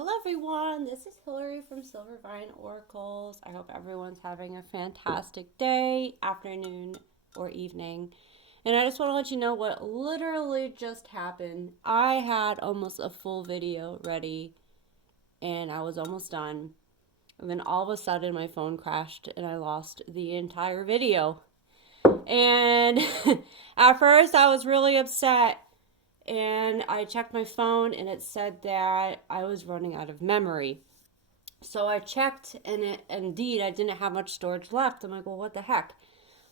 Hello everyone, this is Hillary from Silvervine.oracles. I hope everyone's having a fantastic day, afternoon, or evening. And I just want to let you know what literally just happened. I had almost a full video ready and I was almost done. And then all of a sudden my phone crashed and I lost the entire video. And at first I was really upset and I checked my phone and it said that I was running out of memory. So I checked and indeed I didn't have much storage left. I'm like, well, what the heck?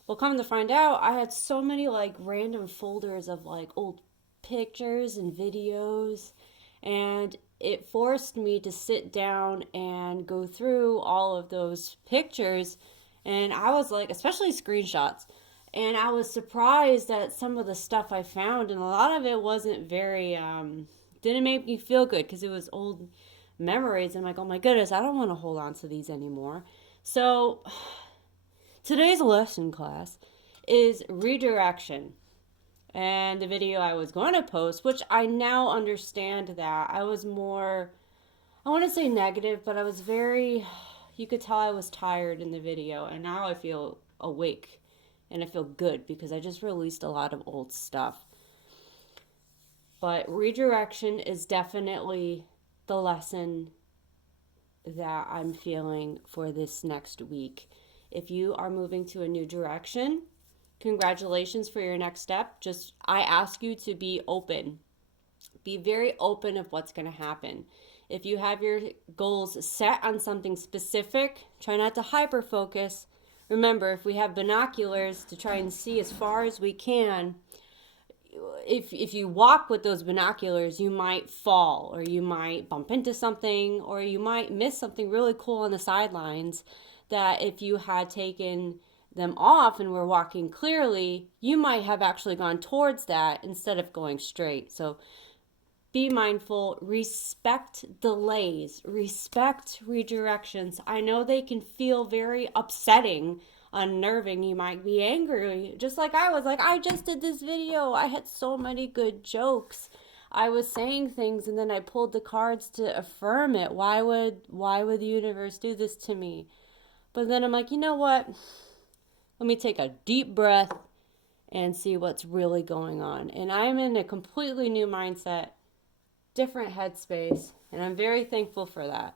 Well, come to find out, I had so many like random folders of like old pictures and videos, and it forced me to sit down and go through all of those pictures. And I was like, especially screenshots, and I was surprised at some of the stuff I found, and a lot of it wasn't very, didn't make me feel good because it was old memories. I'm like, oh my goodness, I don't want to hold on to these anymore. So today's lesson class is redirection. And the video I was going to post, which I now understand that I was more, I want to say negative, but I was very, you could tell I was tired in the video. And now I feel awake and I feel good because I just released a lot of old stuff. But redirection is definitely the lesson that I'm feeling for this next week. If you are moving to a new direction, congratulations for your next step. Just I ask you to be open. Be very open of what's going to happen. If you have your goals set on something specific, try not to hyper focus. Remember, if we have binoculars to try and see as far as we can, if you walk with those binoculars, you might fall or you might bump into something or you might miss something really cool on the sidelines that if you had taken them off and were walking clearly, you might have actually gone towards that instead of going straight. So be mindful, respect delays, respect redirections. I know they can feel very upsetting, unnerving. You might be angry, just like I was. Like, I just did this video. I had so many good jokes. I was saying things and then I pulled the cards to affirm it. Why would the universe do this to me? But then I'm like, you know what? Let me take a deep breath and see what's really going on. And I'm in a completely new mindset, different headspace, and I'm very thankful for that.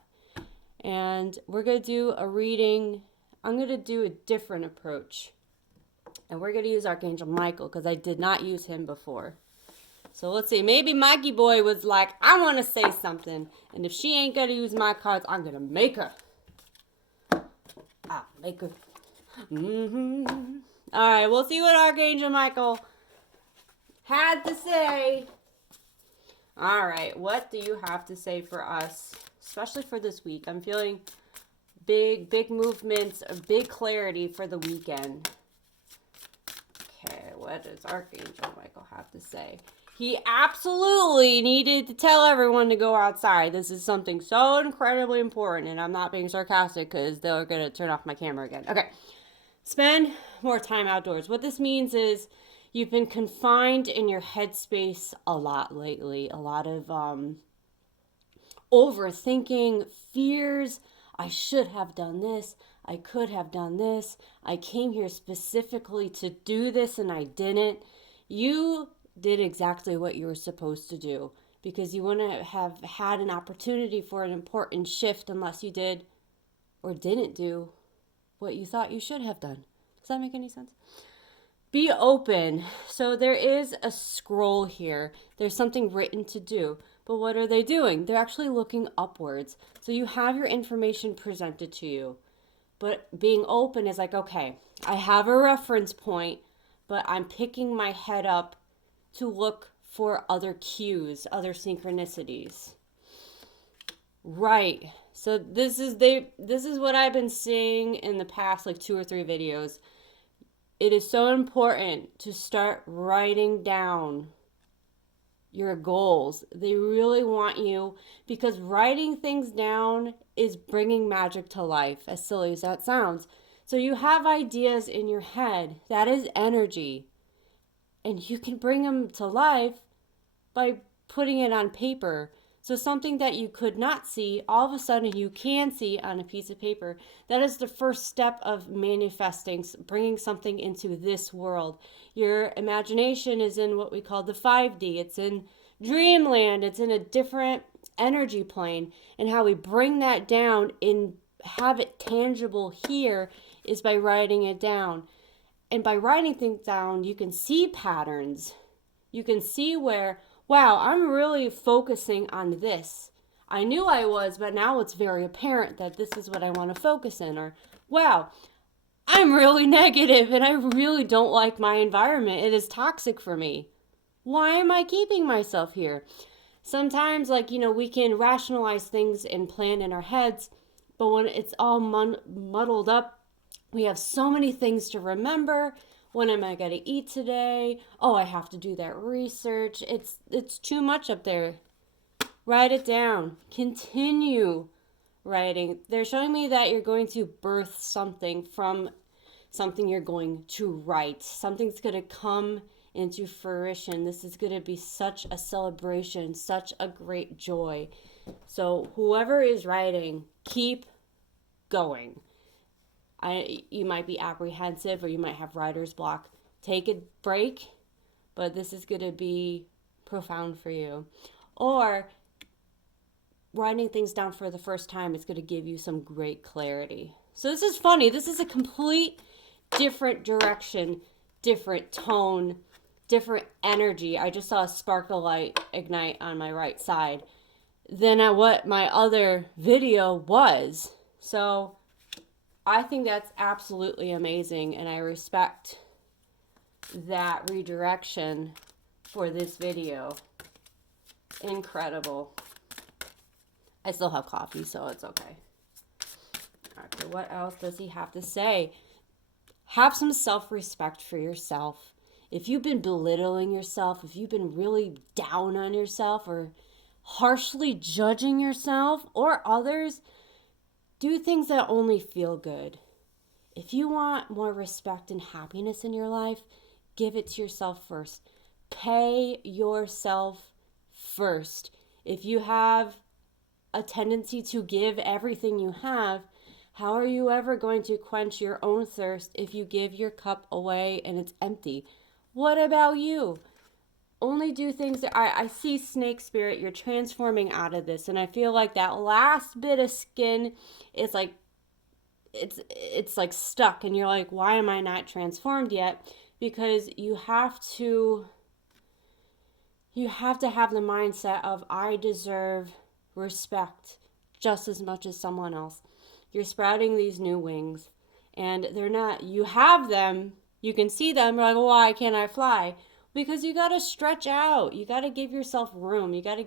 And we're going to do a reading. I'm going to do a different approach. And we're going to use Archangel Michael because I did not use him before. So let's see. Maybe Mikey Boy was like, I want to say something. And if she ain't going to use my cards, I'm going to make her. I'll make her. Mm-hmm. All right, we'll see what Archangel Michael had to say. All right, what do you have to say for us, especially for this week? I'm feeling big movements, big clarity for the weekend. Okay, what does Archangel Michael have to say? He absolutely needed to tell everyone to go outside. This is something so incredibly important, and I'm not being sarcastic because they're going to turn off my camera again. Okay. Spend more time outdoors. What this means is you've been confined in your headspace a lot lately. A lot of overthinking, fears. I should have done this. I could have done this. I came here specifically to do this and I didn't. You did exactly what you were supposed to do because you wouldn't have had an opportunity for an important shift unless you did or didn't do what you thought you should have done. Does that make any sense? Be open. So there is a scroll here. There's something written to do. But what are they doing? They're actually looking upwards. So you have your information presented to you. But being open is like, okay, I have a reference point, but I'm picking my head up to look for other cues, other synchronicities. Right. So this is what I've been seeing in the past like 2 or 3 videos. It is so important to start writing down your goals. They really want you because writing things down is bringing magic to life, as silly as that sounds. So you have ideas in your head. That is energy. And you can bring them to life by putting it on paper. So something that you could not see, all of a sudden you can see on a piece of paper. That is the first step of manifesting, bringing something into this world. Your imagination is in what we call the 5D. It's in dreamland. It's in a different energy plane. And how we bring that down and have it tangible here is by writing it down. And by writing things down, you can see patterns. You can see where, wow, I'm really focusing on this. I knew I was, but now it's very apparent that this is what I want to focus in. Or, wow, I'm really negative and I really don't like my environment. It is toxic for me. Why am I keeping myself here? Sometimes, we can rationalize things and plan in our heads, but when it's all muddled up, we have so many things to remember. When am I going to eat today? Oh, I have to do that research. It's too much up there. Write it down. Continue writing. They're showing me that you're going to birth something from something you're going to write. Something's going to come into fruition. This is going to be such a celebration, such a great joy. So whoever is writing, keep going. You might be apprehensive or you might have writer's block. Take a break, but this is going to be profound for you. Or writing things down for the first time is going to give you some great clarity. So this is funny. This is a complete different direction, different tone, different energy. I just saw a sparkle light ignite on my right side than at what my other video was. So I think that's absolutely amazing, and I respect that redirection for this video. Incredible. I still have coffee, so it's okay. Okay, what else does he have to say? Have some self-respect for yourself. If you've been belittling yourself, if you've been really down on yourself or harshly judging yourself or others, do things that only feel good. If you want more respect and happiness in your life, give it to yourself first. Pay yourself first. If you have a tendency to give everything you have, how are you ever going to quench your own thirst if you give your cup away and it's empty? What about you? Only do things that I see, snake spirit, you're transforming out of this, and I feel like that last bit of skin is like it's like stuck, and you're like, why am I not transformed yet? Because you have to have the mindset of, I deserve respect just as much as someone else. You're sprouting these new wings, and they're not, you have them, you can see them, you're like, why can't I fly? Because you got to stretch out. You got to give yourself room. You got to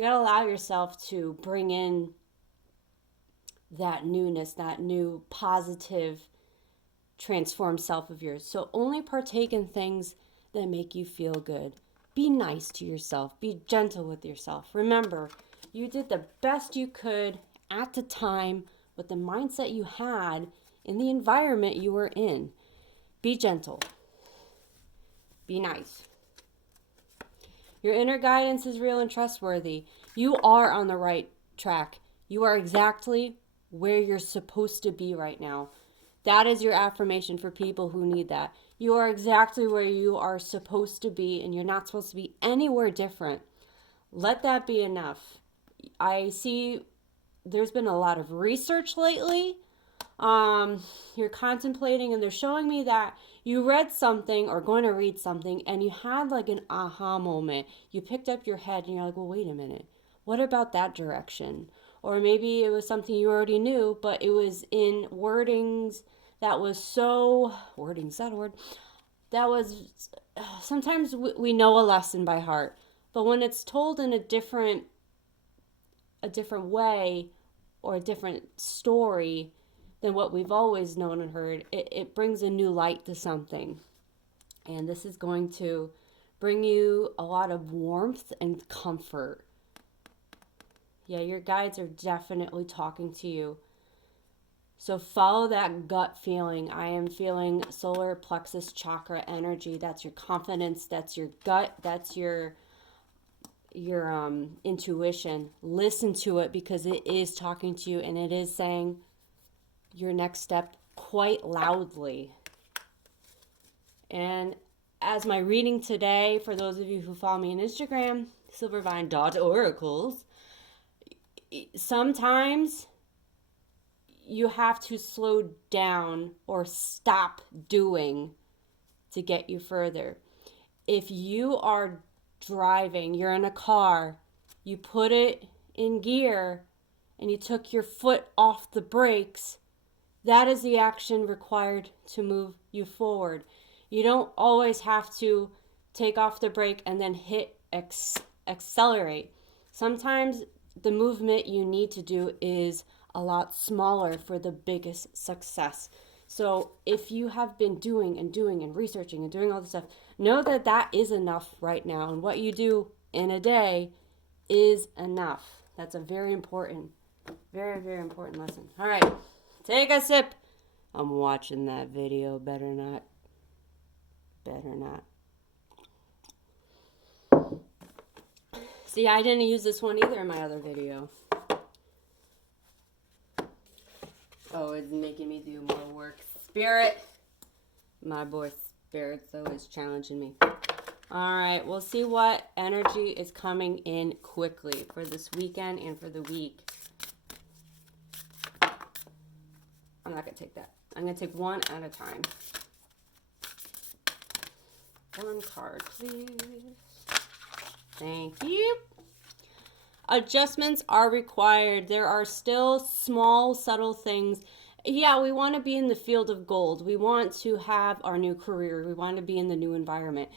allow yourself to bring in that newness, that new positive transformed self of yours. So only partake in things that make you feel good. Be nice to yourself. Be gentle with yourself. Remember, you did the best you could at the time with the mindset you had in the environment you were in. Be gentle. Be nice. Your inner guidance is real and trustworthy. You are on the right track. You are exactly where you're supposed to be right now. That is your affirmation for people who need that. You are exactly where you are supposed to be, and you're not supposed to be anywhere different. Let that be enough. I see there's been a lot of research lately. You're contemplating, and they're showing me that you read something or going to read something and you had like an aha moment. You picked up your head and you're like, well, wait a minute. What about that direction? Or maybe it was something you already knew, but it was in wordings that was so, wording, is that a word? That was, sometimes we know a lesson by heart, but when it's told in a different way or a different story than what we've always known and heard, it brings a new light to something. And this is going to bring you a lot of warmth and comfort. Yeah, your guides are definitely talking to you. So follow that gut feeling. I am feeling solar plexus chakra energy. That's your confidence. That's your gut. That's your your intuition. Listen to it because it is talking to you and it is saying your next step quite loudly. And as my reading today, for those of you who follow me on Instagram, Silvervine.oracles, sometimes you have to slow down or stop doing to get you further. If you are driving, you're in a car, you put it in gear, and you took your foot off the brakes, that is the action required to move you forward. You don't always have to take off the brake and then hit accelerate. Sometimes the movement you need to do is a lot smaller for the biggest success. So if you have been doing and researching and doing all this stuff, know that that is enough right now. And what you do in a day is enough. That's a very important, very, very important lesson. All right, take a sip. I'm watching that video. Better not. Better not. See, I didn't use this one either in my other video. Oh, it's making me do more work. Spirit. My boy Spirit's always challenging me. All right, we'll see what energy is coming in quickly for this weekend and for the week. I'm not going to take that. I'm going to take one at a time. One card, please. Thank you. Adjustments are required. There are still small, subtle things. Yeah, we want to be in the field of gold. We want to have our new career. We want to be in the new environment.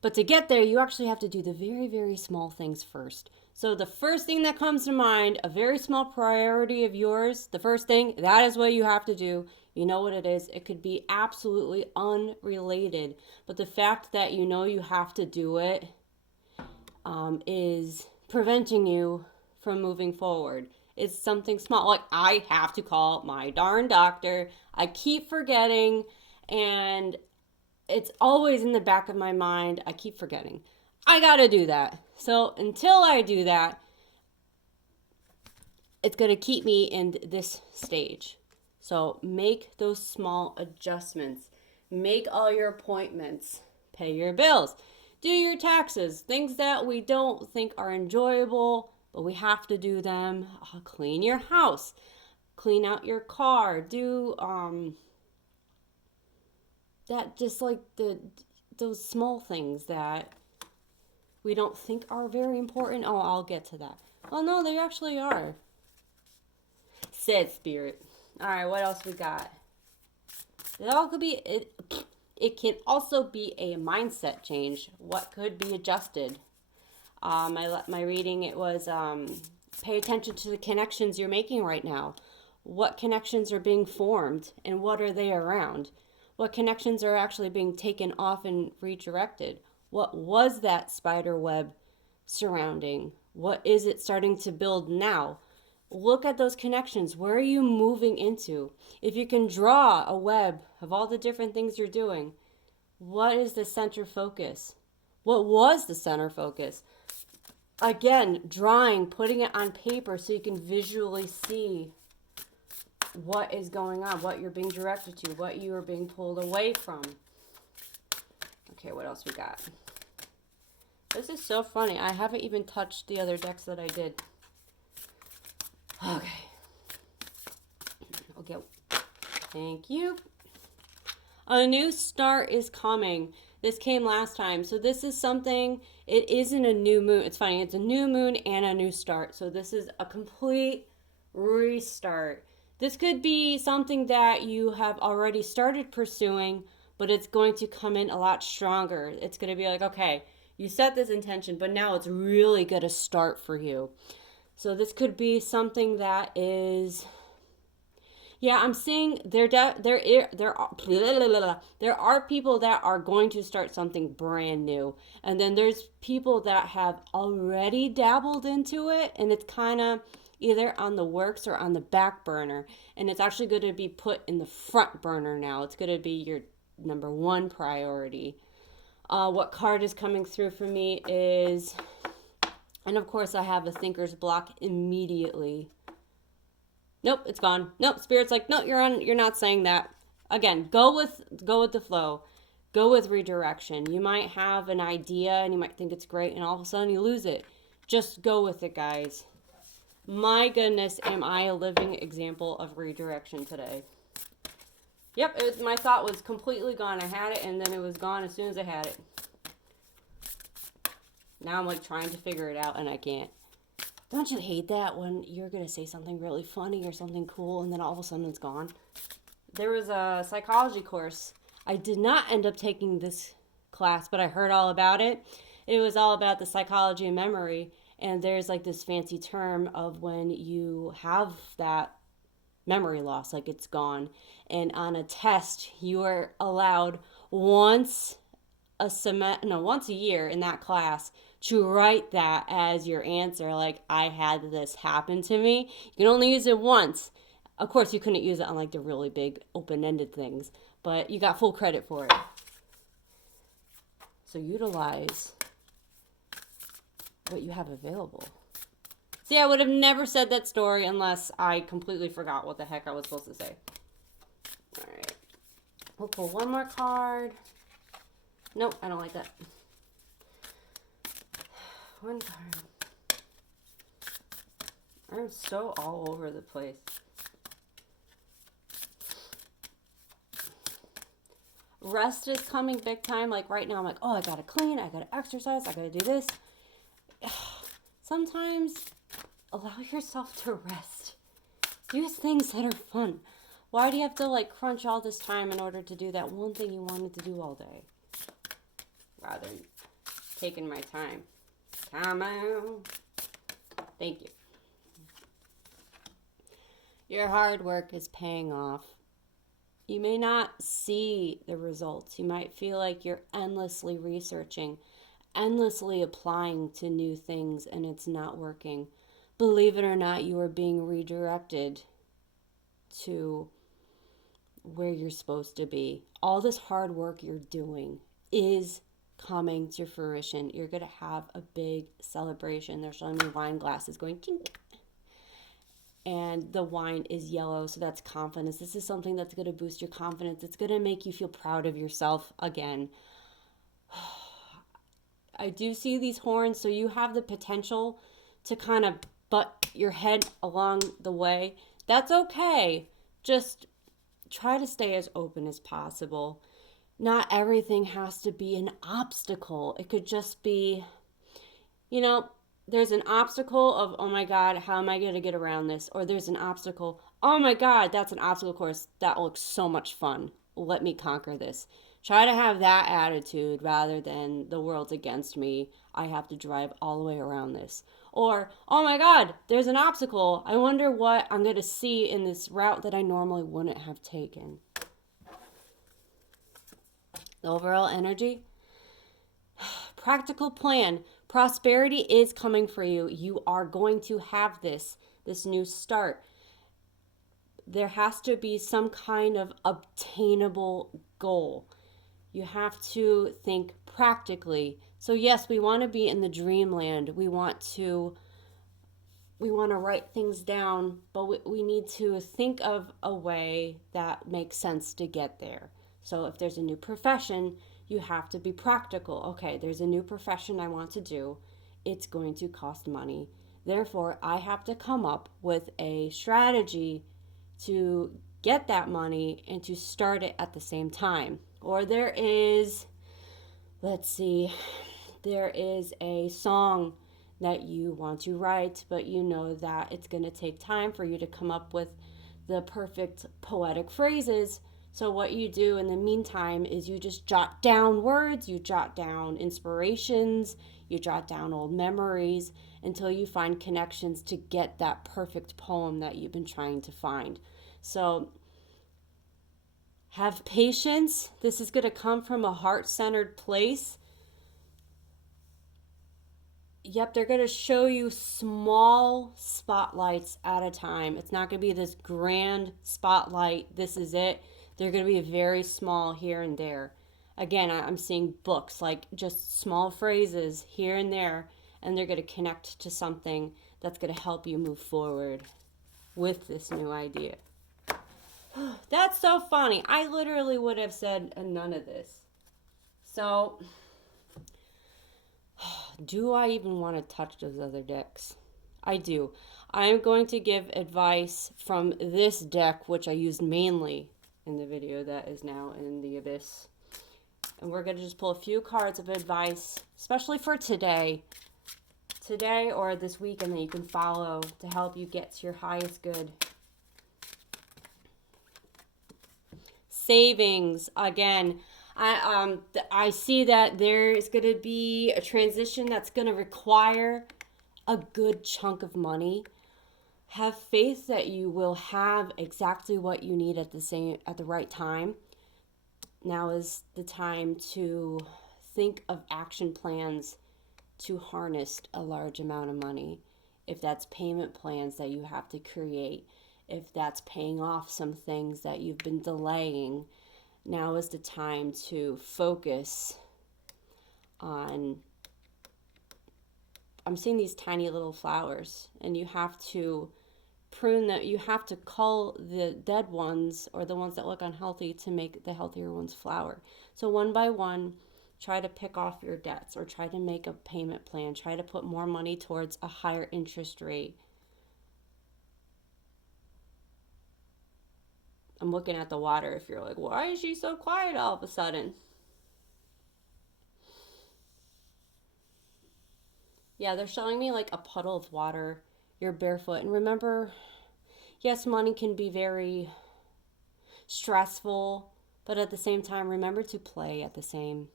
But to get there, you actually have to do the very, very small things first. So the first thing that comes to mind, a very small priority of yours, the first thing, that is what you have to do. You know what it is. It could be absolutely unrelated. But the fact that you know you have to do it is preventing you from moving forward. It's something small. Like, I have to call my darn doctor. I keep forgetting, and it's always in the back of my mind. I keep forgetting. I gotta do that. So until I do that, it's gonna keep me in this stage. So make those small adjustments. Make all your appointments. Pay your bills. Do your taxes. Things that we don't think are enjoyable, but we have to do them. Clean your house. Clean out your car. Do that, just like those small things that we don't think are very important. Oh, I'll get to that. Well, no, they actually are. Said Spirit. All right, what else we got? It all could be it can also be a mindset change. What could be adjusted? My reading, it was pay attention to the connections you're making right now. What connections are being formed and what are they around? What connections are actually being taken off and redirected? What was that spider web surrounding? What is it starting to build now? Look at those connections. Where are you moving into? If you can draw a web of all the different things you're doing, what is the center focus? What was the center focus? Again, drawing, putting it on paper so you can visually see what is going on, what you're being directed to, what you are being pulled away from. Okay, what else we got? This is so funny. I haven't even touched the other decks that I did. Okay. Okay. Thank you. A new start is coming. This came last time. So this is something, it isn't a new moon. It's funny. It's a new moon and a new start. So this is a complete restart. This could be something that you have already started pursuing, but it's going to come in a lot stronger. It's going to be like, okay, you set this intention, but now it's really going to start for you. So this could be something that is, yeah, I'm seeing there are people that are going to start something brand new. And then there's people that have already dabbled into it, and it's kind of either on the works or on the back burner. And it's actually going to be put in the front burner now. It's going to be your number one priority. What card is coming through for me is And of course, I have a thinker's block immediately. Nope, it's gone. Nope, Spirit's like, no, you're not saying that. Again, go with the flow. Go with redirection. You might have an idea and you might think it's great, and all of a sudden you lose it. Just go with it, guys. My goodness, am I a living example of redirection today? Yep, my thought was completely gone. I had it, and then it was gone as soon as I had it. Now I'm like trying to figure it out, and I can't. Don't you hate that when you're going to say something really funny or something cool, and then all of a sudden it's gone? There was a psychology course. I did not end up taking this class, but I heard all about it. It was all about the psychology of memory, and there's like this fancy term of when you have that memory loss, like it's gone. And on a test, you are allowed once a year in that class to write that as your answer. Like, I had this happen to me. You can only use it once. Of course, you couldn't use it on like the really big open-ended things, but you got full credit for it. So utilize what you have available. See, I would have never said that story unless I completely forgot what the heck I was supposed to say. All right. We'll pull one more card. Nope, I don't like that. One card. I'm so all over the place. Rest is coming big time. Like right now, I'm like, oh, I gotta clean, I gotta exercise, I gotta do this. Sometimes allow yourself to rest. Do things that are fun. Why do you have to like crunch all this time in order to do that one thing you wanted to do all day? Rather than taking my time. Come on. Thank you. Your hard work is paying off. You may not see the results. You might feel like you're endlessly researching, endlessly applying to new things, and it's not working. Believe it or not, you are being redirected to where you're supposed to be. All this hard work you're doing is coming to fruition. You're going to have a big celebration. They're showing me wine glasses going tink. And the wine is yellow, so that's confidence. This is something that's going to boost your confidence. It's going to make you feel proud of yourself again. I do see these horns, so you have the potential to kind of butt your head along the way. That's okay. Just try to stay as open as possible. Not everything has to be an obstacle. It could just be, there's an obstacle of, oh my God, how am I going to get around this? Or there's an obstacle, oh my God, that's an obstacle course. That looks so much fun. Let me conquer this. Try to have that attitude rather than the world's against me. I have to drive all the way around this. Or, oh my God, there's an obstacle. I wonder what I'm going to see in this route that I normally wouldn't have taken. The overall energy, practical plan. Prosperity is coming for you. You are going to have this new start. There has to be some kind of obtainable goal. You have to think practically. So yes, we want to be in the dreamland. We want to write things down, but we need to think of a way that makes sense to get there. So if there's a new profession, you have to be practical. Okay, there's a new profession I want to do. It's going to cost money. Therefore, I have to come up with a strategy to get that money and to start it at the same time. Or there is a song that you want to write, but you know that it's going to take time for you to come up with the perfect poetic phrases. So what you do in the meantime is you just jot down words, you jot down inspirations, you jot down old memories until you find connections to get that perfect poem that you've been trying to find. So have patience. This is going to come from a heart-centered place. Yep, they're going to show you small spotlights at a time. It's not going to be this grand spotlight. This is it. They're going to be very small here and there. Again, I'm seeing books, like just small phrases here and there. and they're going to connect to something that's going to help you move forward with this new idea. That's so funny. I literally would have said none of this. So, do I even want to touch those other decks? I do. I am going to give advice from this deck, which I used mainly in the video that is now in the abyss. And we're going to just pull a few cards of advice, especially for today or this week, and that you can follow to help you get to your highest good. Savings, again, I see that there is going to be a transition that's going to require a good chunk of money. Have faith that you will have exactly what you need at the right time. Now is the time to think of action plans to harness a large amount of money. If that's payment plans that you have to create, if that's paying off some things that you've been delaying, now is the time to focus on, I'm seeing these tiny little flowers, and you have to prune them. You have to cull the dead ones or the ones that look unhealthy to make the healthier ones flower. So one by one, try to pick off your debts or try to make a payment plan. Try to put more money towards a higher interest rate. I'm looking at the water if you're like, why is she so quiet all of a sudden? Yeah, they're showing me like a puddle of water. You're barefoot. And remember, yes, money can be very stressful, but at the same time, remember to play at the same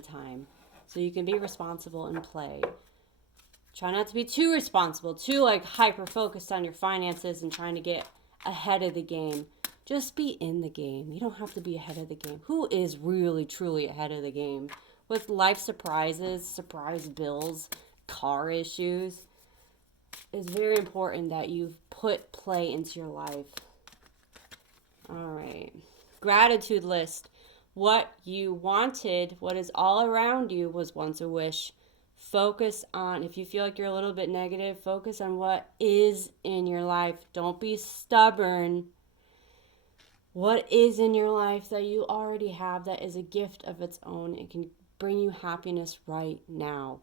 time. So you can be responsible and play. Try not to be too responsible, too like hyper focused on your finances and trying to get ahead of the game. Just be in the game. You don't have to be ahead of the game. Who is really, truly ahead of the game? With life surprises, surprise bills, car issues, it's very important that you put play into your life. All right. Gratitude list. What you wanted, what is all around you was once a wish. Focus on, if you feel like you're a little bit negative, focus on what is in your life. Don't be stubborn. What is in your life that you already have that is a gift of its own? It can bring you happiness right now.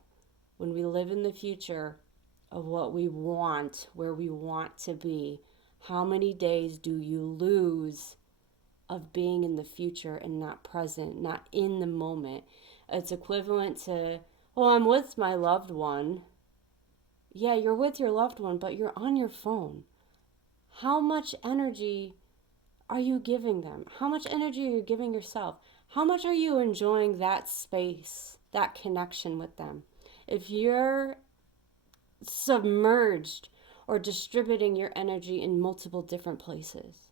When we live in the future of what we want, where we want to be, how many days do you lose of being in the future and not present, not in the moment? It's equivalent to, well, I'm with my loved one. Yeah, you're with your loved one, but you're on your phone. How much energy are you giving them? How much energy are you giving yourself? How much are you enjoying that space, that connection with them? If you're submerged or distributing your energy in multiple different places,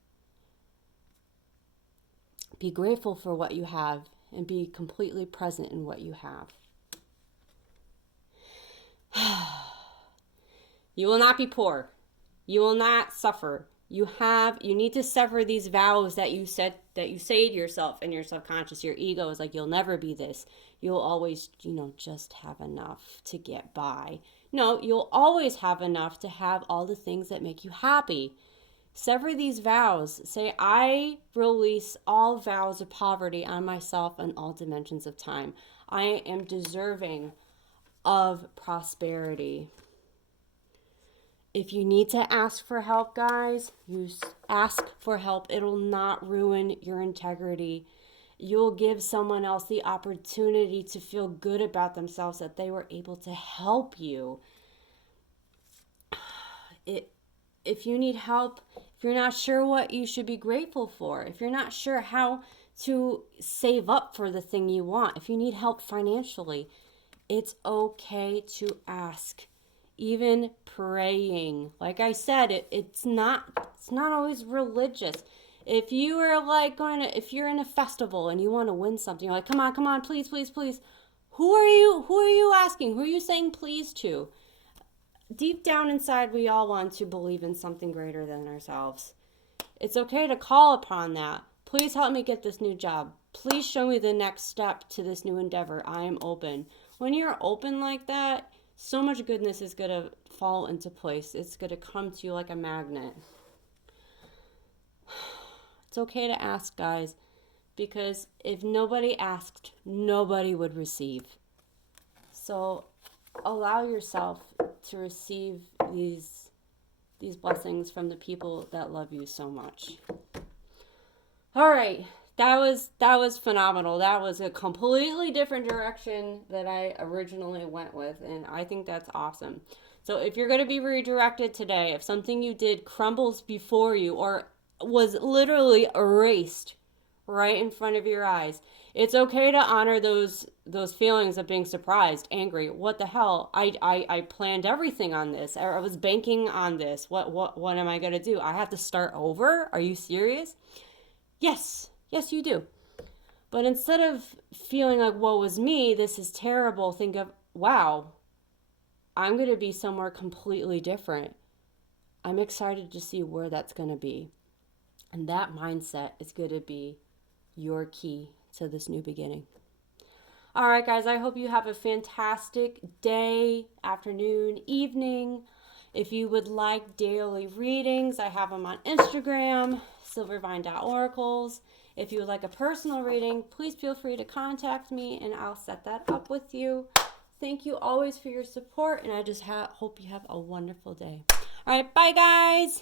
be grateful for what you have and be completely present in what you have. You will not be poor. You will not suffer. You need to sever these vows that you say to yourself in your subconscious. Your ego is like, you'll never be this. You'll always, just have enough to get by. No, you'll always have enough to have all the things that make you happy. Sever these vows. Say, I release all vows of poverty on myself in all dimensions of time. I am deserving of prosperity. If you need to ask for help, guys, you ask for help. It'll not ruin your integrity. You'll give someone else the opportunity to feel good about themselves that they were able to help you. If you need help, if you're not sure what you should be grateful for, if you're not sure how to save up for the thing you want, if you need help financially, it's okay to ask. Even praying, like I said, it's not always religious. If you are if you're in a festival and you want to win something, you're like, come on, please, please, please. Who are you asking? Who are you saying please to? Deep down inside, we all want to believe in something greater than ourselves. It's okay to call upon that. Please help me get this new job. Please show me the next step to this new endeavor. I am open. When you're open like that, so much goodness is going to fall into place. It's going to come to you like a magnet. It's okay to ask, guys, because if nobody asked, nobody would receive. So allow yourself to receive these blessings from the people that love you so much. All right. That was phenomenal. That was a completely different direction that I originally went with, and I think that's awesome. So if you're going to be redirected today, if something you did crumbles before you or was literally erased right in front of your eyes, it's okay to honor those feelings of being surprised, angry. What the hell? I planned everything on this. I was banking on this. What am I going to do? I have to start over? Are you serious? Yes, you do. But instead of feeling like, woe is me, this is terrible, think of, wow, I'm going to be somewhere completely different. I'm excited to see where that's going to be. And that mindset is going to be your key to this new beginning. All right, guys, I hope you have a fantastic day, afternoon, evening. If you would like daily readings, I have them on Instagram, Silvervine.oracles. If you would like a personal reading, please feel free to contact me and I'll set that up with you. Thank you always for your support, and I just hope you have a wonderful day. All right, bye, guys.